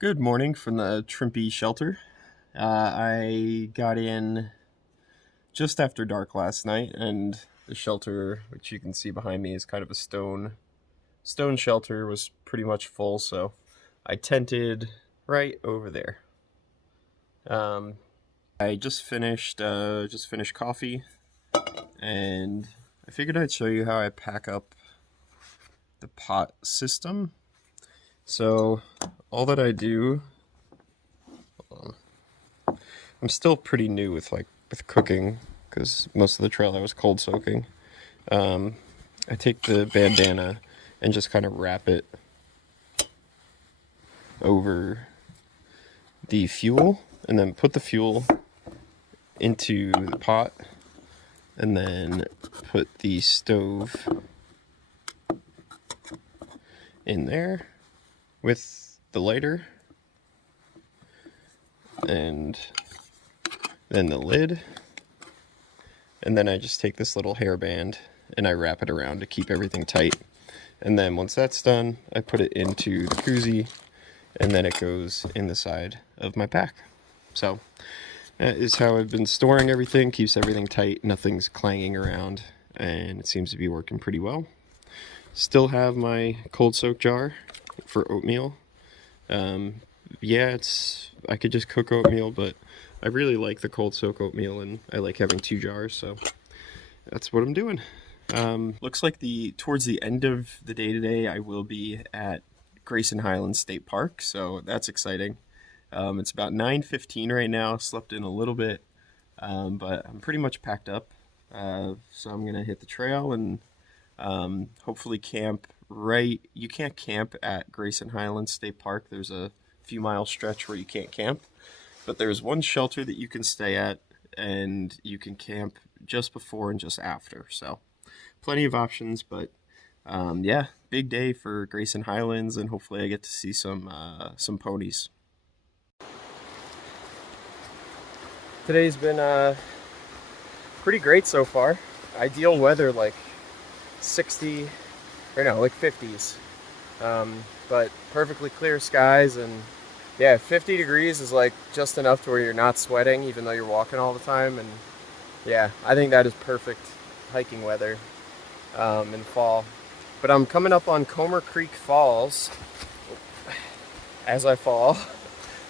Good morning from the Trimpi Shelter. I got in just after dark last night, and the shelter, which you can see behind me, is kind of a stone shelter, was pretty much full, so I tented right over there. I just finished coffee, and I figured I'd show you how I pack up the pot system. So all that I do, I'm still pretty new with cooking because most of the trail I was cold soaking. I take the bandana and just kind of wrap it over the fuel and then put the fuel into the pot and then put the stove in there with the lighter and then the lid, and then I just take this little hairband and I wrap it around to keep everything tight. And then once that's done, I put it into the koozie, and then it goes in the side of my pack. So that is how I've been storing everything. Keeps everything tight, nothing's clanging around, and it seems to be working pretty well. Still have my cold soak jar for oatmeal. Yeah, I could just cook oatmeal, but I really like the cold soak oatmeal, and I like having 2 jars, so that's what I'm doing. Looks like towards the end of the day today, I will be at Grayson Highlands State Park, so that's exciting. It's about 9:15 right now. Slept in a little bit, but I'm pretty much packed up. So I'm gonna hit the trail and hopefully camp right. You can't camp at Grayson Highlands State Park. There's a few mile stretch where you can't camp, but there's one shelter that you can stay at, and you can camp just before and just after. So plenty of options, but yeah, big day for Grayson Highlands, and hopefully I get to see some ponies. Today's been pretty great so far. Ideal weather, like 60 or no, like 50s, but perfectly clear skies, and yeah, 50 degrees is like just enough to where you're not sweating even though you're walking all the time. And yeah, I think that is perfect hiking weather in fall. But I'm coming up on Comer Creek Falls as I fall,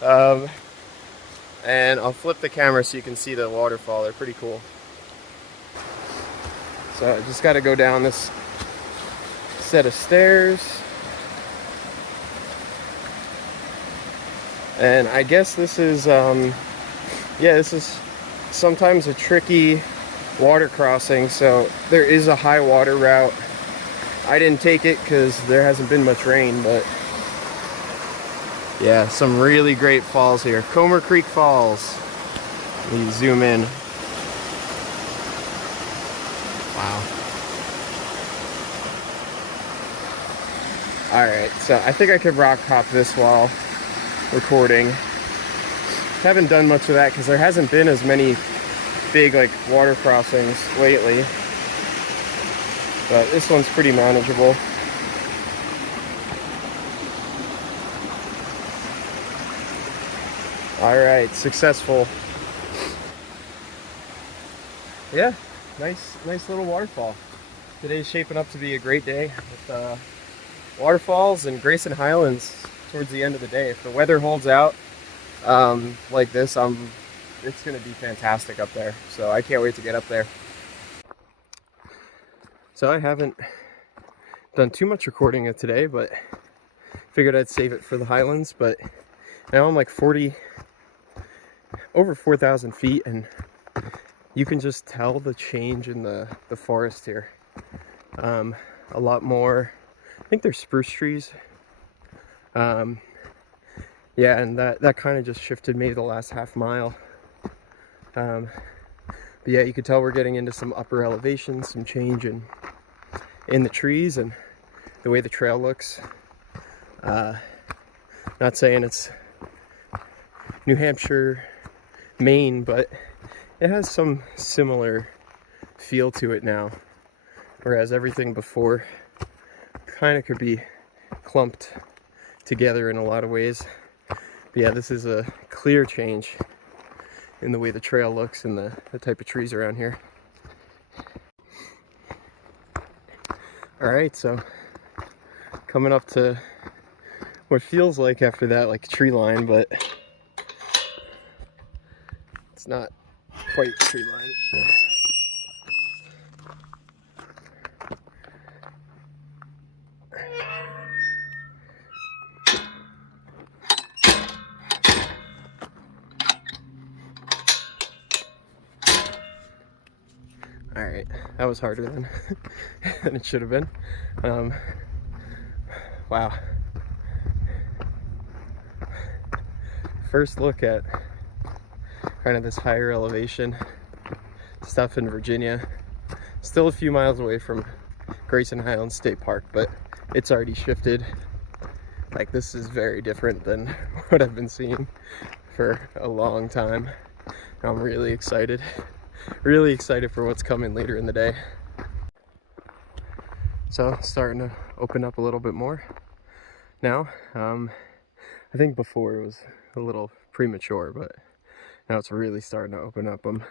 and I'll flip the camera so you can see the waterfall. They're pretty cool. So I just got to go down this set of stairs, and I guess this is yeah, this is sometimes a tricky water crossing, so there is a high water route. I didn't take it because there hasn't been much rain, but yeah, some really great falls here. Comer Creek Falls. Let me zoom in. Wow. Alright, so I think I could rock hop this while recording. Haven't done much of that because there hasn't been as many big like water crossings lately, but this one's pretty manageable. Alright, successful. Yeah, nice little waterfall. Today's shaping up to be a great day with waterfalls and Grayson Highlands towards the end of the day. If the weather holds out like this, it's gonna be fantastic up there, so I can't wait to get up there. So I haven't done too much recording today, but figured I'd save it for the Highlands. But now I'm like over 4,000 feet, and you can just tell the change in the forest here. A lot more, I think there's spruce trees. Yeah, and that kind of just shifted maybe the last half mile. But yeah, you can tell we're getting into some upper elevation, some change in the trees and the way the trail looks. Not saying it's New Hampshire, Maine, but it has some similar feel to it now, whereas everything before kind of could be clumped together in a lot of ways. yeah, this is a clear change in the way the trail looks and the type of trees around here. All right, so coming up to what feels like after that like tree line, but it's not quite tree line. All right, that was harder than it should have been. Wow. First look at kind of this higher elevation stuff in Virginia. Still a few miles away from Grayson Highlands State Park, but it's already shifted. Like, this is very different than what I've been seeing for a long time. I'm really excited for what's coming later in the day. So it's starting to open up a little bit more now. I think before it was a little premature, but now it's really starting to open up. I'm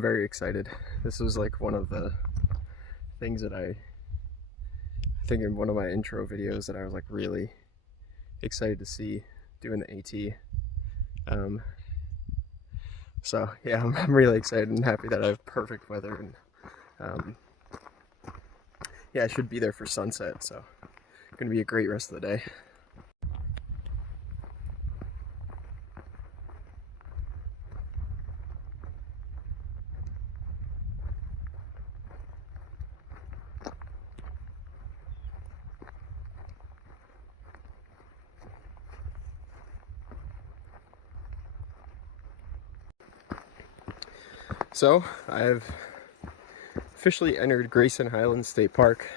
very excited. This was like one of the things that I think in one of my intro videos that I was like really excited to see doing the AT. So yeah, I'm really excited and happy that I have perfect weather, and yeah, I should be there for sunset, so it's gonna be a great rest of the day. So I've officially entered Grayson Highlands State Park.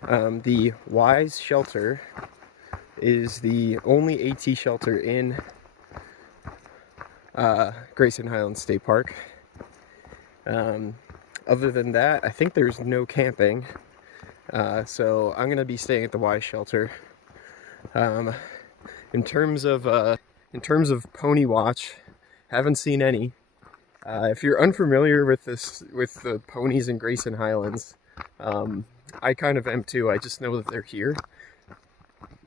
The Wise Shelter is the only AT shelter in Grayson Highlands State Park. Other than that, I think there's no camping. So I'm gonna be staying at the Wise Shelter. In terms of pony watch, haven't seen any. If you're unfamiliar with the ponies in Grayson Highlands, I kind of am too. I just know that they're here.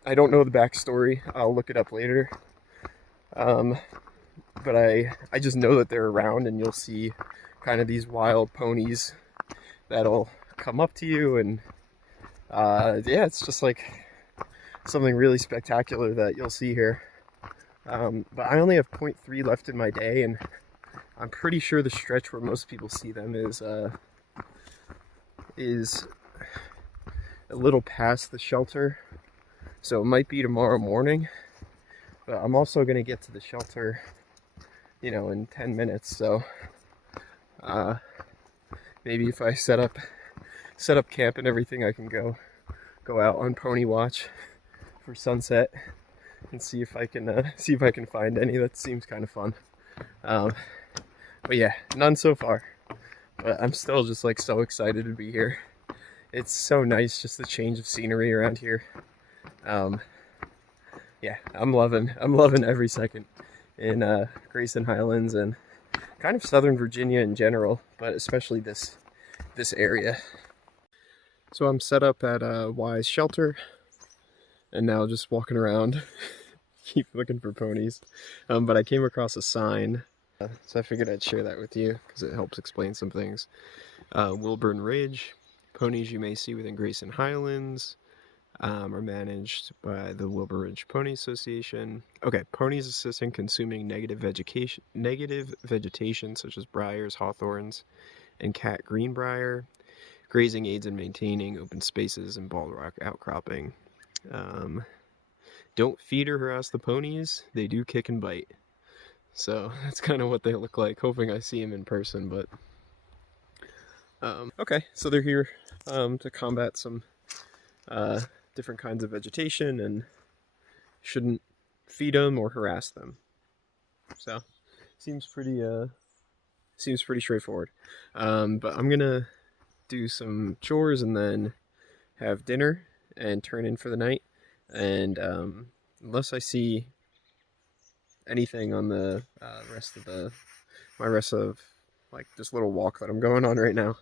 I don't know the backstory. I'll look it up later. But I just know that they're around, and you'll see kind of these wild ponies that'll come up to you, and yeah, it's just like something really spectacular that you'll see here. But I only have 0.3 left in my day, and I'm pretty sure the stretch where most people see them is a little past the shelter, so it might be tomorrow morning. But I'm also going to get to the shelter, you know, in 10 minutes, so maybe if I set up camp and everything, I can go out on pony watch for sunset and see if I can find any. That seems kind of fun. But yeah, none so far. But I'm still just like so excited to be here. It's so nice, just the change of scenery around here. Yeah, I'm loving every second in Grayson Highlands and kind of Southern Virginia in general, but especially this area. So I'm set up at Wise Shelter, and now just walking around, keep looking for ponies. But I came across a sign. So I figured I'd share that with you because it helps explain some things. Wilburn Ridge, ponies you may see within Grayson Highlands are managed by the Wilbur Ridge Pony Association. Okay, ponies assist in consuming negative vegetation such as briars, hawthorns, and cat greenbrier. Grazing aids in maintaining open spaces and bald rock outcropping. Don't feed or harass the ponies. They do kick and bite. So that's kind of what they look like, hoping I see them in person, but okay, so they're here to combat some different kinds of vegetation, and shouldn't feed them or harass them. So seems pretty straightforward. But I'm gonna do some chores and then have dinner and turn in for the night, and unless I see anything on the rest of like this little walk that I'm going on right now.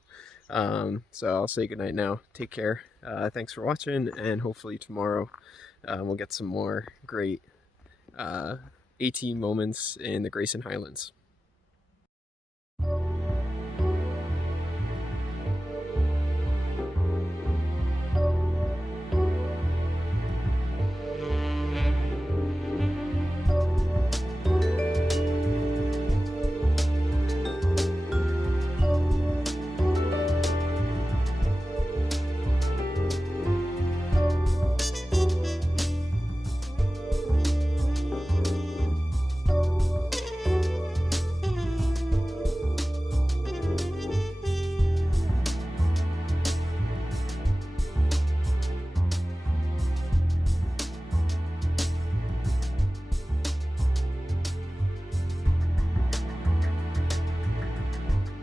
So I'll say goodnight now. Take care. Thanks for watching, and hopefully tomorrow we'll get some more great AT moments in the Grayson Highlands.